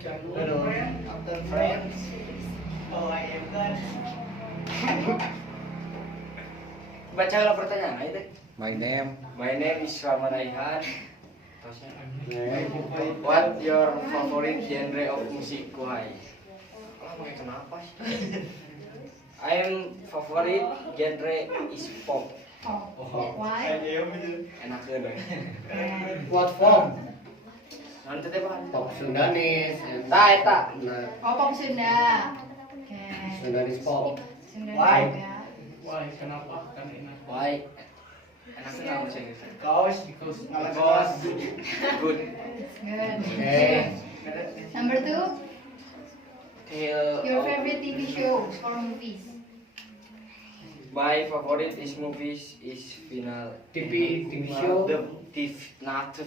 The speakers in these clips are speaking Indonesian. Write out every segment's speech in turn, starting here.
After Friends. Oh, I am God. Bacalah pertanyaan itu. My name. My name is Rahman Raihan. What your favorite genre of music? Why? Kenapa sih? I'm favorite genre is pop. Why? Enak banget. What form? Nanti teh Pak. Pop Sundanis. Eta. Oh, pop Sunda. Oke. Sundanis pop. Sunda Why? juga. Why? Kenapa? Kan enak. Why? Enak banget bahasa Inggris. Because Good. Good. Okay. Number 2, Till your favorite TV shows or movies? My favorite is movies is final. TV show. The Destination.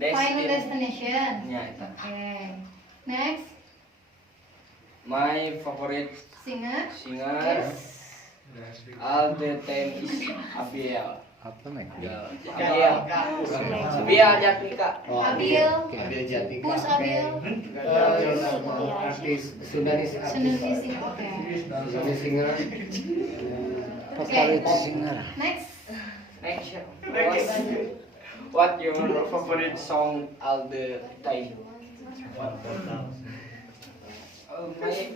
Final Destination. Ya, eta. Okay. Next, My favorite singer. singer all the time is Abiel. Apa nih? Abiel Jatnika. Abil. Abil Jatika. Who's Abil? Artis Sundanis Sunda artis. Music. Okay. Sundanis singer. Okay. singer. Next, Next, what your favorite song all the time?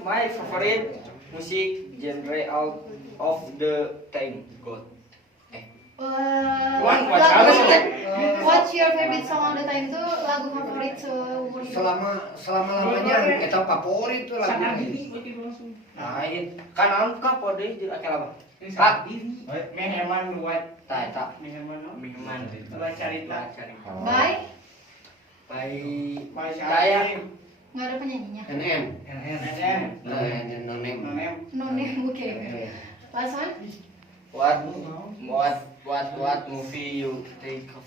My favorite music genre all of the time. God. Wan, what's your favorite song all the time itu lagu favorit seumur hidup? Selama lamanya kita favorit tuh lagu. Lain. Kan angka pode jeung akal apa? Kak, Meheman buat tak. Meheman. Mihman. Coba cerita. Bye. Bye. Saya. Nggak ada penyanyinya. NM. NM. Nonem. Nonem. No name. Okay. Last one. What movie you think of?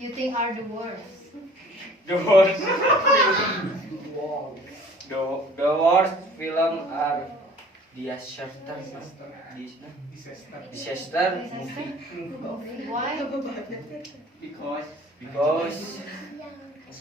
You think are the worst? The worst. The worst film are disaster movie Why? Because because